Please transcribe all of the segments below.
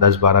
10-12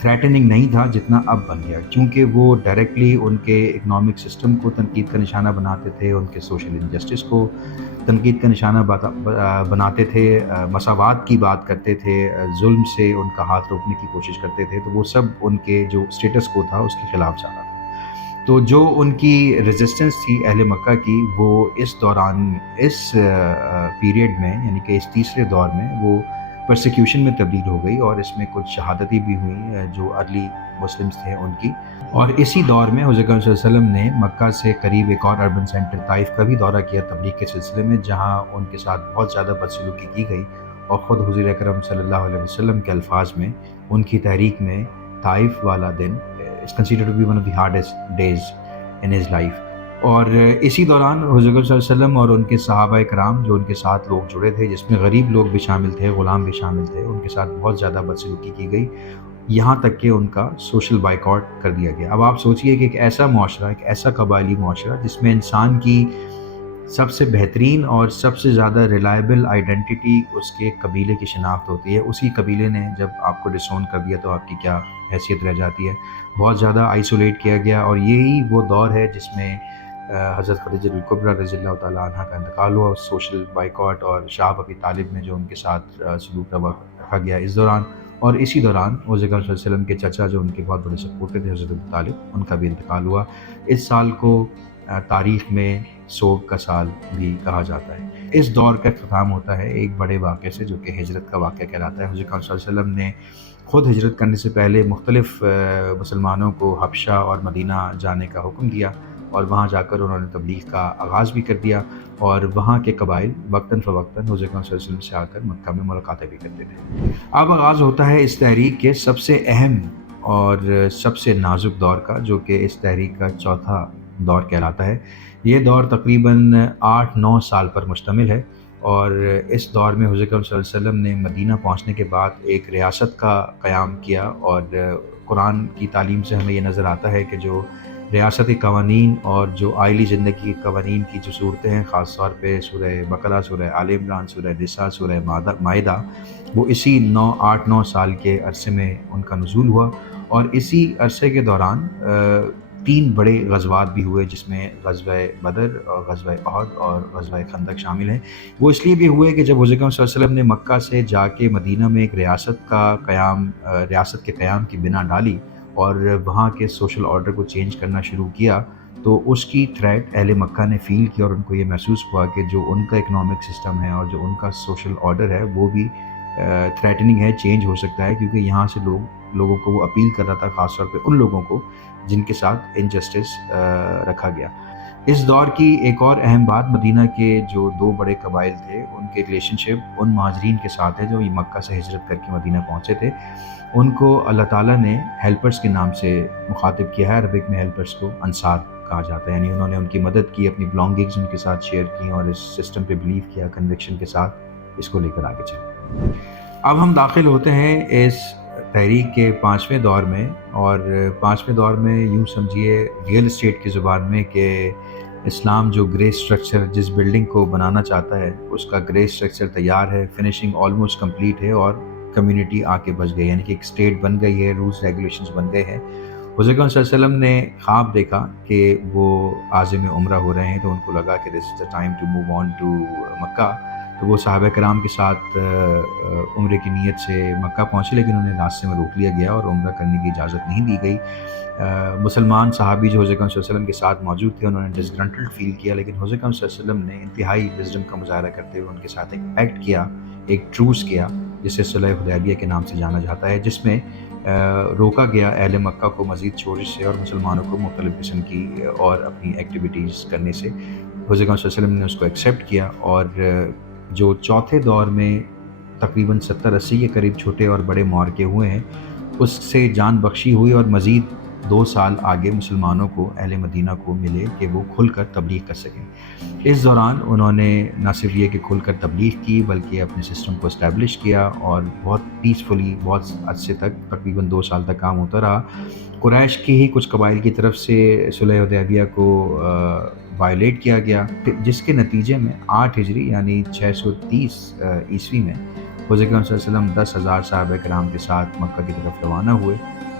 threatening نہیں تھا جتنا اب بن گیا، کیونکہ وہ ڈائریکٹلی ان کے اکنامک سسٹم کو تنقید کا نشانہ بناتے تھے، ان کے سوشل انجسٹس کو تنقید کا نشانہ بناتے تھے، مساوات کی بات کرتے تھے، ظلم سے ان کا ہاتھ روکنے کی کوشش کرتے تھے، تو وہ سب ان کے جو اسٹیٹس کو تھا اس کے خلاف جا رہا تھا۔ تو جو ان کی ریزسٹنس تھی اہل مکہ کی، وہ اس دوران اس پیریڈ میں یعنی کہ اس تیسرے دور میں وہ پرسیکیوشن میں تبدیل ہو گئی، اور اس میں کچھ شہادتیں بھی ہوئیں جو ارلی مسلمز تھے ان کی۔ اور اسی دور میں حضور اکرم صلی اللہ علیہ وسلم نے مکہ سے قریب ایک اور اربن سینٹر طائف کا بھی دورہ کیا تبلیغ کے سلسلے میں، جہاں ان کے ساتھ بہت زیادہ بدسلوکی کی گئی، اور خود حضور اکرم صلی اللہ علیہ وسلم کے الفاظ میں ان کی تحریک میں طائف والا دن is considered to be one of the hardest days in his life۔ اور اسی دوران حضور اکرم صلی اللہ علیہ وسلم اور ان کے صحابہ کرام جو ان کے ساتھ لوگ جڑے تھے، جس میں غریب لوگ بھی شامل تھے، غلام بھی شامل تھے، ان کے ساتھ بہت زیادہ بدسلوکی کی گئی، یہاں تک کہ ان کا سوشل بائیکاٹ کر دیا گیا۔ اب آپ سوچئے کہ ایک ایسا معاشرہ، ایک ایسا قبائلی معاشرہ جس میں انسان کی سب سے بہترین اور سب سے زیادہ ریلائبل آئیڈینٹی اس کے قبیلے کی شناخت ہوتی ہے، اسی قبیلے نے جب آپ کو ڈسون کر دیا تو آپ کی کیا حیثیت رہ جاتی ہے۔ بہت زیادہ آئسولیٹ کیا گیا، اور یہی وہ دور ہے جس میں حضرت خدیجہ الکبریٰ رضی اللہ تعالیٰ عنہ کا انتقال ہوا، سوشل بائیکاٹ اور شہاب ابی طالب میں جو ان کے ساتھ سلوک رکھا گیا اس دوران۔ اور اسی دوران حضور اکرم صلی اللہ علیہ وسلم کے چچا جو ان کے بہت بڑے سپورٹر تھے حضرت ابو طالب، ان کا بھی انتقال ہوا۔ اس سال کو تاریخ میں سوگ کا سال بھی کہا جاتا ہے۔ اس دور کا اختتام ہوتا ہے ایک بڑے واقعے سے جو کہ ہجرت کا واقعہ کہلاتا ہے۔ حضور اکرم صلی اللہ علیہ وسلم نے خود ہجرت کرنے سے پہلے مختلف مسلمانوں کو حبشہ اور مدینہ جانے کا حکم دیا، اور وہاں جا کر انہوں نے تبلیغ کا آغاز بھی کر دیا، اور وہاں کے قبائل وقتاً فوقتاً حضور اکرم صلی اللہ علیہ وسلم سے آ کر مکہ میں ملاقاتیں بھی کرتے تھے۔ اب آغاز ہوتا ہے اس تحریک کے سب سے اہم اور سب سے نازک دور کا، جو کہ اس تحریک کا چوتھا دور کہلاتا ہے۔ یہ دور تقریباً 8-9 سال پر مشتمل ہے، اور اس دور میں حضور اکرم صلی اللہ علیہ وسلم نے مدینہ پہنچنے کے بعد ایک ریاست کا قیام کیا، اور قرآن کی تعلیم سے ہمیں یہ نظر آتا ہے کہ جو ریاستی قوانین اور جو آئلی زندگی کے قوانین کی جو صورتیں ہیں، خاص طور پہ سورہ بقرہ، سورہ آل عمران، سورہ نساء، سورہ مائدہ، وہ اسی 8-9 سال کے عرصے میں ان کا نزول ہوا۔ اور اسی عرصے کے دوران 3 بڑے غزوات بھی ہوئے، جس میں غزوہ بدر اور غزوہ احد اور غزوہ خندق شامل ہیں۔ وہ اس لیے بھی ہوئے کہ جب حضور اکرم صلی اللہ علیہ وسلم نے مکہ سے جا کے مدینہ میں ایک ریاست کے قیام کی بنا ڈالی، اور وہاں کے سوشل آرڈر کو چینج کرنا شروع کیا، تو اس کی تھریٹ اہل مکہ نے فیل کیا، اور ان کو یہ محسوس ہوا کہ جو ان کا اکنامک سسٹم ہے اور جو ان کا سوشل آرڈر ہے وہ بھی تھریٹننگ ہے، چینج ہو سکتا ہے، کیونکہ یہاں سے لوگوں کو وہ اپیل کر رہا تھا، خاص طور پہ ان لوگوں کو جن کے ساتھ انجسٹس رکھا گیا۔ اس دور کی ایک اور اہم بات مدینہ کے جو 2 بڑے قبائل تھے ان کے ریلیشن شپ ان مہاجرین کے ساتھ ہے جو مکہ سے ہجرت کر کے مدینہ پہنچے تھے۔ ان کو اللہ تعالیٰ نے ہیلپرز کے نام سے مخاطب کیا ہے، عربک میں ہیلپرز کو انصار کہا جاتا ہے، یعنی انہوں نے ان کی مدد کی، اپنی بلانگنگز ان کے ساتھ شیئر کی، اور اس سسٹم پہ بلیو کیا، کنوکشن کے ساتھ اس کو لے کر آگے چلے۔ اب ہم داخل ہوتے ہیں اس تحریک کے 5ویں دور میں، اور 5ویں دور میں یوں سمجھیے ریئل اسٹیٹ کی زبان میں کہ اسلام جو گرے اسٹرکچر جس بلڈنگ کو بنانا چاہتا ہے اس کا گرے اسٹرکچر تیار ہے، فنشنگ آلموسٹ کمپلیٹ ہے، اور کمیونٹی آ کے بچ گئی، یعنی کہ ایک اسٹیٹ بن گئی ہے، رولز ریگولیشنز بن گئے ہیں۔ حضور اکرم صلی اللہ علیہ وسلم نے خواب دیکھا کہ وہ عازم عمرہ ہو رہے ہیں، تو ان کو لگا کہ this is the time to move on to Mecca, تو وہ صحابہ کرام کے ساتھ عمرے کی نیت سے مکہ پہنچے، لیکن انہیں راستے میں روک لیا گیا اور عمرہ کرنے کی اجازت نہیں دی گئی۔ مسلمان صحابی جو حضور اکرم صلی اللہ علیہ وسلم کے ساتھ موجود تھے انہوں نے ڈسگرنٹلڈ فیل کیا، لیکن حضور اکرم صلی اللہ علیہ وسلم نے انتہائی وزڈم کا مظاہرہ کرتے ہوئے ان کے ساتھ ایک پیکٹ کیا، ایک ٹروس کیا، جسے صلح حدیبیہ کے نام سے جانا جاتا ہے، جس میں روکا گیا اہل مکہ کو مزید شورش سے اور مسلمانوں کو مختلف قسم کی اور اپنی ایکٹیویٹیز کرنے سے۔ حضور اکرم صلی اللہ علیہ وسلم نے اس کو ایکسیپٹ کیا، اور جو چوتھے دور میں تقریباً 70-80 کے قریب چھوٹے اور بڑے معرکے ہوئے ہیں، اس سے جان بخشی ہوئی، اور مزید 2 سال آگے مسلمانوں کو، اہل مدینہ کو ملے کہ وہ کھل کر تبلیغ کر سکیں۔ اس دوران انہوں نے نہ صرف یہ کہ کھل کر تبلیغ کی بلکہ اپنے سسٹم کو اسٹیبلش کیا، اور بہت پیسفلی بہت عرصے تک تقریباً 2 سال تک کام ہوتا رہا۔ قریش کی ہی کچھ قبائل کی طرف سے صلح حدیبیہ کو وائلیٹ کیا گیا، جس کے نتیجے میں 8 ہجری یعنی 630 عیسوی میں حضور اکرم صلی اللہ علیہ وسلم 10,000 صحابہ کرام کے ساتھ مکہ کی طرف روانہ ہوئے،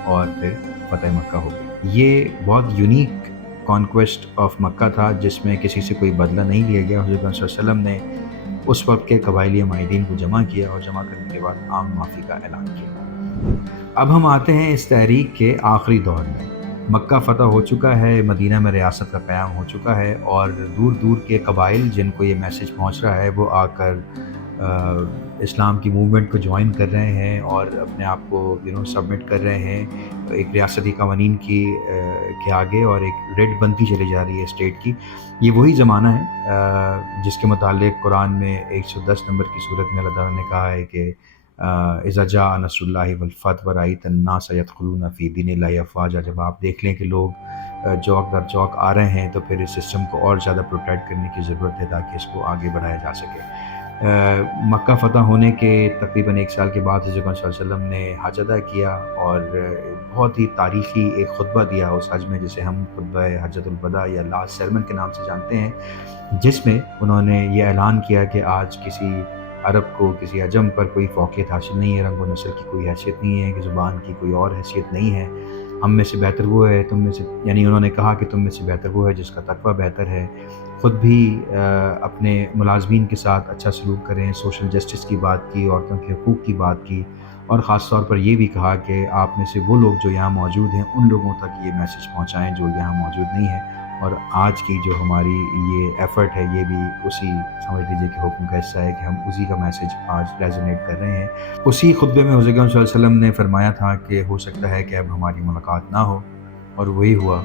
اور پھر فتح مکہ ہو گئی۔ یہ بہت یونیک کانکویسٹ آف مکہ تھا جس میں کسی سے کوئی بدلہ نہیں لیا گیا۔ حضور صلی اللہ علیہ وسلم نے اس وقت کے قبائلی معاہدین کو جمع کیا اور جمع کرنے کے بعد عام معافی کا اعلان کیا۔ اب ہم آتے ہیں اس تحریک کے آخری دور میں۔ مکہ فتح ہو چکا ہے، مدینہ میں ریاست کا قیام ہو چکا ہے، اور دور دور کے قبائل جن کو یہ میسج پہنچ رہا ہے وہ آ کر اسلام کی موومنٹ کو جوائن کر رہے ہیں اور اپنے آپ کو سبمٹ کر رہے ہیں ایک ریاستی قوانین کی کے آگے، اور ایک ریڈ بنتی چلی جا رہی ہے اسٹیٹ کی۔ یہ وہی زمانہ ہے جس کے متعلق قرآن میں 110 نمبر کی صورت میں اللہ تعالیٰ نے کہا ہے کہ اذا جاء نصر اللہ والفتح ورأیت الناس يدخلون فی دین اللہ افواجا، جب آپ دیکھ لیں کہ لوگ چوک در چوک آ رہے ہیں تو پھر اس سسٹم کو اور زیادہ پروٹیکٹ کرنے کی ضرورت ہے تاکہ اس کو آگے بڑھایا جا سکے۔ مکہ فتح ہونے کے تقریباً 1 سال کے بعد حضرت صلی اللہ علیہ وسلم نے حج ادا کیا اور بہت ہی تاریخی ایک خطبہ دیا اس حج میں، جسے ہم خطبہ حجۃ الوداع یا لاسٹ سرمن کے نام سے جانتے ہیں، جس میں انہوں نے یہ اعلان کیا کہ آج کسی عرب کو، کسی عجم پر کوئی فوقیت حاصل نہیں ہے، رنگ و نسل کی کوئی حیثیت نہیں ہے، کہ زبان کی کوئی اور حیثیت نہیں ہے، ہم میں سے بہتر وہ ہے، تم میں سے، یعنی انہوں نے کہا کہ تم میں سے بہتر وہ ہے جس کا تقویٰ بہتر ہے، خود بھی اپنے ملازمین کے ساتھ اچھا سلوک کریں، سوشل جسٹس کی بات کی، عورتوں کے حقوق کی بات کی، اور خاص طور پر یہ بھی کہا کہ آپ میں سے وہ لوگ جو یہاں موجود ہیں ان لوگوں تک یہ میسج پہنچائیں جو یہاں موجود نہیں ہیں۔ اور آج کی جو ہماری یہ ایفرٹ ہے یہ بھی اسی سمجھ لیجیے کہ حکم کا حصہ ہے کہ ہم اسی کا میسج آج ریزونیٹ کر رہے ہیں۔ اسی خطبے میں حضور صلی اللہ علیہ وسلم نے فرمایا تھا کہ ہو سکتا ہے کہ اب ہماری ملاقات نہ ہو، اور وہی ہوا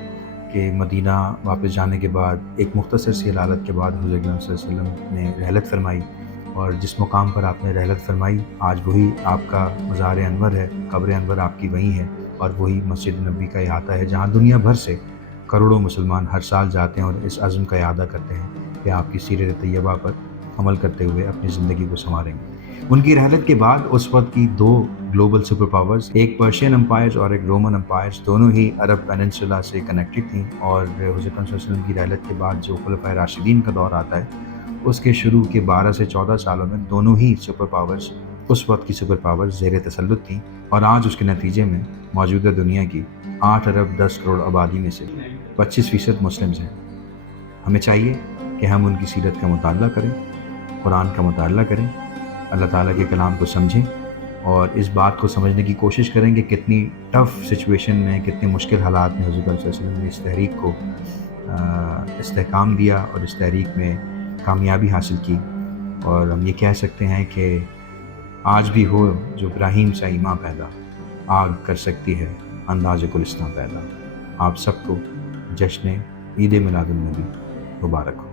کہ مدینہ واپس جانے کے بعد ایک مختصر سی حالت کے بعد حضور صلی اللہ علیہ وسلم نے رحلت فرمائی، اور جس مقام پر آپ نے رحلت فرمائی آج وہی آپ کا مزار انور ہے، قبر انور آپ کی وہیں ہے، اور وہی مسجد نبوی کا احاطہ ہے جہاں دنیا بھر سے کروڑوں مسلمان ہر سال جاتے ہیں اور اس عزم کا اعادہ کرتے ہیں کہ آپ کی سیرت طیبہ پر عمل کرتے ہوئے اپنی زندگی کو سنواریں گے۔ ان کی رحلت کے بعد اس وقت کی 2 گلوبل سپر پاورز، ایک پرشین امپائرز اور ایک رومن امپائرز، دونوں ہی عرب پیننسولا سے کنیکٹڈ تھیں، اور حضرت صلی اللہ علیہ وسلم کی رحلت کے بعد جو خلفائے راشدین کا دور آتا ہے اس کے شروع کے 12 سے 14 سالوں میں دونوں ہی سپر پاورز، اس وقت کی سپر پاورز، زیر تسلط تھیں، اور آج اس کے نتیجے میں موجودہ دنیا کی 8 ارب 10 کروڑ آبادی میں سے 25% مسلمز ہیں۔ ہمیں چاہیے کہ ہم ان کی سیرت کا مطالعہ کریں، قرآن کا مطالعہ کریں، اللہ تعالیٰ کے کلام کو سمجھیں، اور اس بات کو سمجھنے کی کوشش کریں کہ کتنی ٹف سچویشن میں، کتنے مشکل حالات میں حضور صلی اللہ علیہ وسلم نے اس تحریک کو استحکام دیا اور اس تحریک میں کامیابی حاصل کی۔ اور ہم یہ کہہ سکتے ہیں کہ آج بھی ہو جو ابراہیم سا ایمان پیدا، آگ کر سکتی ہے انداز گلستاں پیدا۔ آپ سب کو جشن عید میلاد النبی مبارک ہو۔